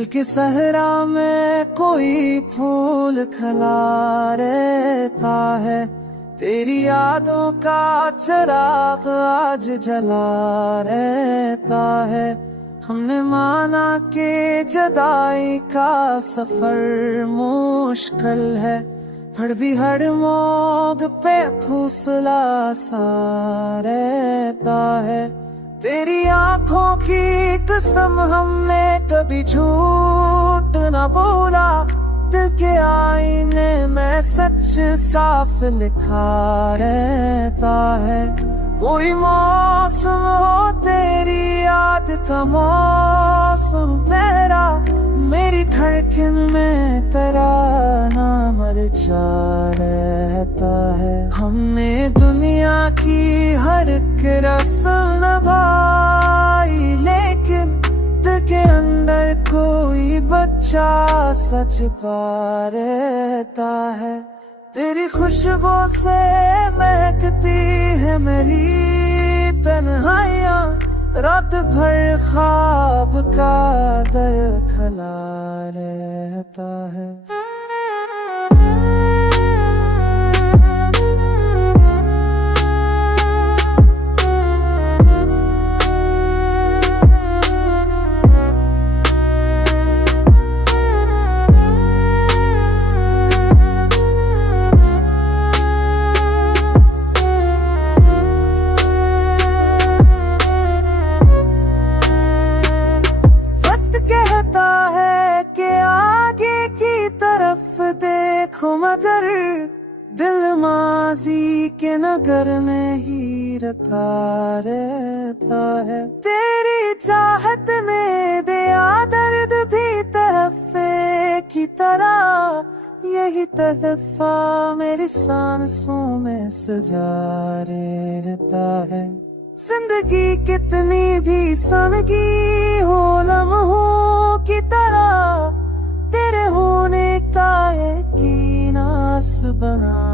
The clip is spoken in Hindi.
दिल की सहरा में कोई फूल खिला रहता है, तेरी यादों का चिराग आज जला रहता है। हमने माना कि जुदाई का सफर मुश्किल है, फिर भी हर मोड़ पे फूसला सा रहता है। तेरी आंखों की कसम हमने कभी झूठ न बोला, दिल के आईने में सच साफ लिखा रहता है। कोई मौसम हो तेरी याद का मौसम तेरा, मेरी धड़कन में तेरा नाम रचा रहता है। हमने दुनिया की हर रस्म निभाई, लेकिन दिल के अंदर कोई बच्चा सच पा रहता है। तेरी खुशबू से महकती है मेरी तन्हाइयाँ, रात भर ख्वाब का दर खला रहता है। देखो मगर दिल माजी के नगर में ही रखा रहता है। तेरी चाहत में दिया दर्द भी तहफे की तरह, यही तहफा मेरी सांसों में सजा रहता है। जिंदगी कितनी भी सनगी हो लम्हों की तरह, तेरे होने का यकीन आस बना